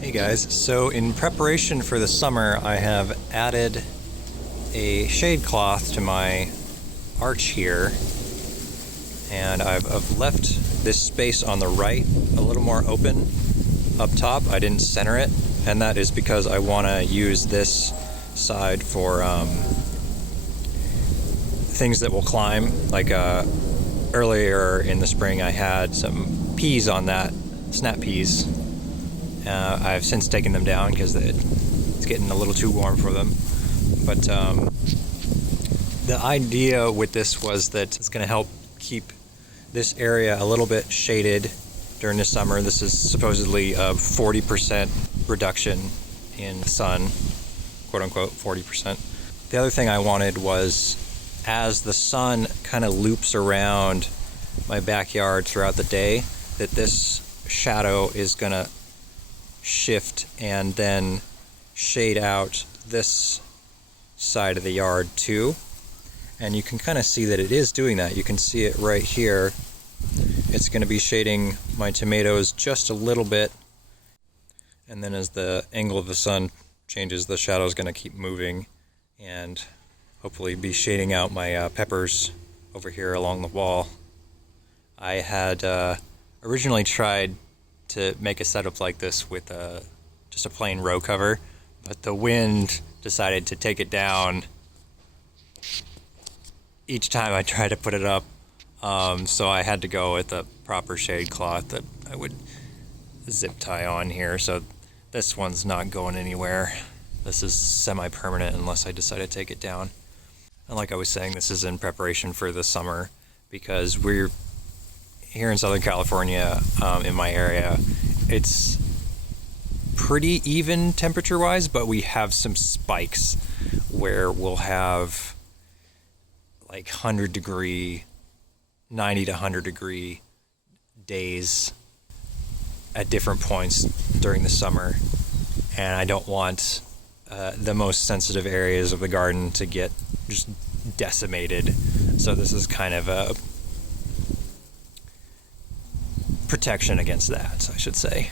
Hey guys, so in preparation for the summer, I have added a shade cloth to my arch here, and I've left this space on the right a little more open up top. I didn't center it, and that is because I want to use this side for things that will climb. Like earlier in the spring I had some peas on that, snap peas. I've since taken them down because it's getting a little too warm for them. But the idea with this was that it's going to help keep this area a little bit shaded during the summer. This is supposedly a 40% reduction in sun, quote unquote 40%. The other thing I wanted was, as the sun kind of loops around my backyard throughout the day, that this shadow is going to shift and then shade out this side of the yard too. And you can kind of see that it is doing that. You can see it right here. It's going to be shading my tomatoes just a little bit, and then as the angle of the sun changes, the shadow is going to keep moving and hopefully be shading out my peppers over here along the wall. I had originally tried to make a setup like this with just a plain row cover, but the wind decided to take it down each time I tried to put it up, so I had to go with a proper shade cloth that I would zip tie on here. So this one's not going anywhere. This is semi-permanent unless I decide to take it down. And like I was saying, this is in preparation for the summer, because we're here in Southern California, in my area, it's pretty even temperature-wise, but we have some spikes where we'll have like 100 degree, 90 to 100 degree days at different points during the summer. And I don't want the most sensitive areas of the garden to get just decimated. So this is kind of a protection against that, I should say.